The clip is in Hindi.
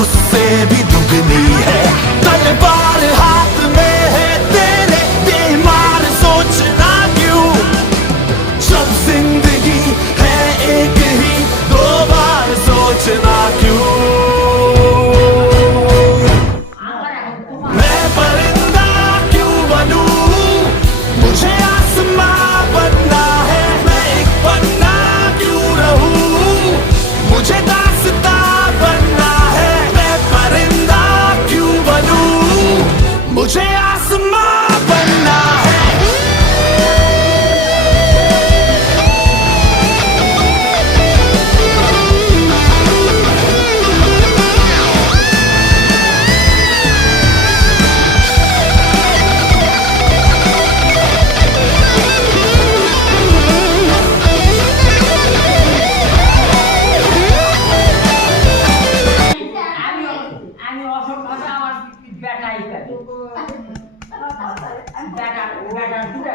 उससे भी दुगनी है। तलवार हाथ में है तेरे, बीमार सोचना क्यों, जब जिंदगी है एक ही, दो बार सोचना क्यों। मैं परिंदा क्यों बनूं, मुझे आसमां बनना है। मैं एक पन्ना क्यों रहूं, मुझे दास्तां बनना है। मैं परिंदा क्यों बनूं, मुझे आसमां बनना है। আমি অসভ্যতা আমার বেটাই করে বেটা দুটা